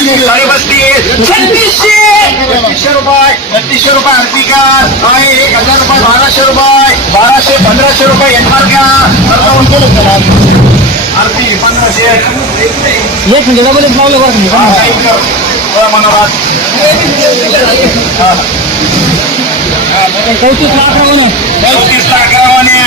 पस्तीस साडे पस्तीस छत्तीसशे छत्तीसशे रुपये छत्तीसशे रुपये अर्पिका आहे एक हज़ार रुपये बाराशे रुपये बाराशे पंधराशे रुपये एनमार का आरती पंधराशे एक मिनिट डबल एक हा. थोडा मनोरात. हा. चौतीस लाख राहून चौतीस लाख रवाने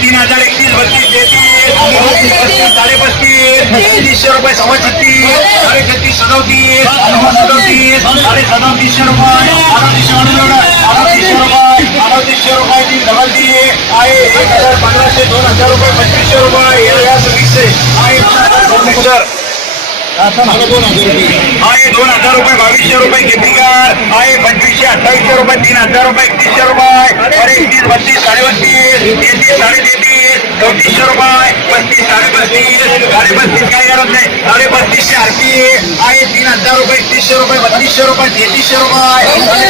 तीन हज़ार एकतीस बत्तीस तेहतीस बत्तीस पस्तीस छत्तीसशे रुपये सव्वा छत्तीस साडे छत्तीस सदोतीस सव्वा सदोतीस साडे सदोतीसशे रुपये अडतीसशे अडतीसशे रुपये अडतीसशे रुपये तीन डबल ती आहे एक हज़ार पंधराशे दोन हज़ार रुपये पंचवीसशे रुपये दोन हज़ार रुपये केपिकार आहे पंचवीसशे अठ्ठावीसशे रुपये, तीन हज़ार रुपये एकतीसशे रुपये अरे एकतीस बत्तीस साडे बत्तीस तेहतीस साडे तेहतीस चौतीसशे रुपये पस्तीस साडे पस्तीस साडे पस्तीस काही गरज नाही साडे पस्तीसशे तीन हज़ार रुपये एकतीसशे रुपये बत्तीसशे रुपये तेहतीसशे रुपये साडे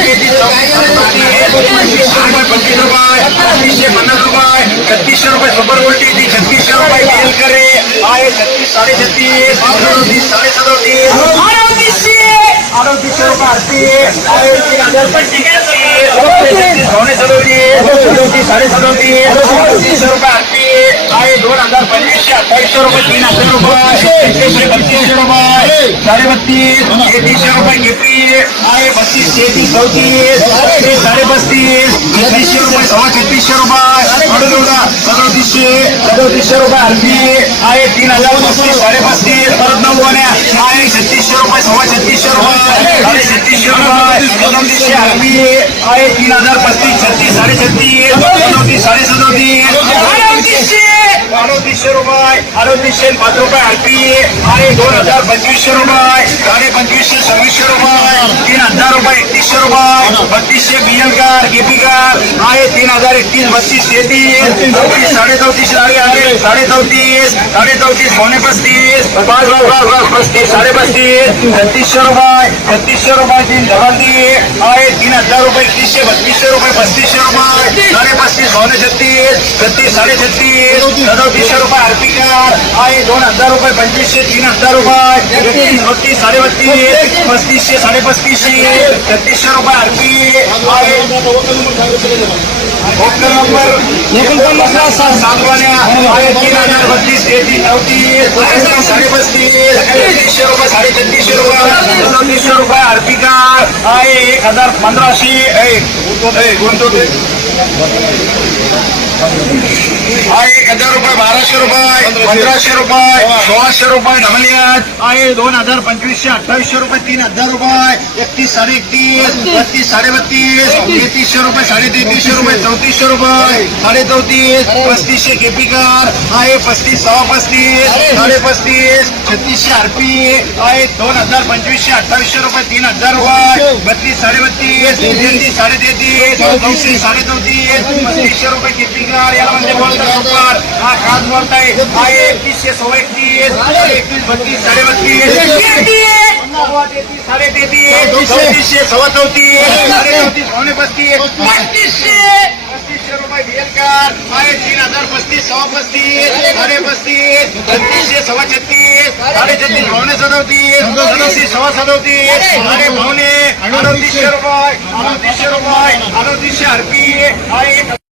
पंचवीसशे रुपये पस्तीस रुपये छत्तीसशे पन्नास रुपये छत्तीसशे रुपये सुपर वोल्टेज छत्तीसशे रुपये करे आहे छत्तीस साडे छत्तीस सदोतीस साडे सदोतीस अडतीसशे रुपये आरती आहे तीन हज़ार पंचवीस पावणे सदोतीस सदोतीस साडे सदोतीस अडतीसशे रुपये हज़ार पंचवीसशे अठ्ठावीसशे रुपये तीन हज़ार रुपये एकतीसशे बत्तीसशे रुपये साडे बत्तीस तेहतीसशे रुपये केपी आहे बत्तीस तेहतीस चौतीस तीस साडे पस्तीस छत्तीसशे रुपये सव्वा छत्तीसशे रुपये अडोदा सदोतीसशे सदोतीसशे रुपये आरती आहे तीन हज़ार पस्तीस साडे पस्तीस परत नऊ गोण्या आहे छत्तीसशे रुपये सव्वा तीन हज़ार पस्तीस छत्तीस साडे छत्तीस सदोतीस रुपये बत्तीसशे बिएल कार केपी कार आहे तीन हज़ार एकतीस बत्तीस तेहतीस चौतीस साडे चौतीस साडे आहे साडे चौतीस साडे चौतीस पावणे पस्तीस पाच पाच पाच पाच पस्तीस साडे पस्तीस छत्तीसशे रुपये छत्तीसशे रुपये तीन धरंती आहे तीन हज़ार रुपये एकतीसशे बत्तीसशे रुपये पस्तीसशे रुपये। साडे पस्तीस पावणे छत्तीस छत्तीस साढ़े छत्तीस सदोतीसशे रुपये आरपी कार आहे दोन हज़ार रुपये पंचवीसशे तीन हज़ार रुपये। एकतीस बत्तीस साडे बत्तीस पस्तीसशे साडे पस्तीसशे छत्तीसशे रुपये आरपी आहे ओके नंबर. एकोणपन्नास लाख सात. सातवान्या आहे तीन हज़ार बत्तीस तेहतीस चौतीस साडे पस्तीस एकतीसशे रुपये साडे छत्तीसशे रुपये सदतीसशे रुपये अर्पिका आहे एक हज़ार पंधराशे एक गुंतवते हा एक हज़ार रुपये, बाराशे रुपये, पंधराशे रुपये, सोळाशे रुपये ढमलियात आहे, दोन हज़ार पंचवीसशे, अठ्ठावीसशे रुपये, तीन हज़ार रुपये, एकतीस साडे एकतीस बत्तीस साडे बत्तीस तेहतीसशे रुपये साडे तेहतीसशे रुपये, चौतीसशे रुपये साडे चौतीस पस्तीसशे केपिकार, आहे, पस्तीस सव्वा पस्तीस साडे पस्तीस छत्तीसशे आरपी, आहे, दोन हज़ार पंचवीसशे, अठ्ठावीसशे रुपये, तीन हज़ार रुपये, बत्तीस साडे बत्तीस तेहतीस साडे तेहतीस चौतीस साडे चौतीस पस्तीसशे रुपये केपिकार, याला म्हणजे बोलतात सुपर हा खास बोलताय आहे हा एकतीसशे सव्वा एकतीस बत्तीस साडे बत्तीस साडे तेहतीस चौतीसशे सव्वा चौतीस साडे चौतीस पावणे पस्तीस. पस्तीसशे पस्तीसशे रुपये घेल भेलकार साडे तीन हजार पस्तीस सव्वा पस्तीस साडे पस्तीस छत्तीसशे सव्वा छत्तीस साडे छत्तीस पावणे सदवतीस सदोतीस सव्वा सदवतीस साडे पावणे अडतीसशे रुपये अडतीसशे रुपये अडतीसशे आरपी आहे एक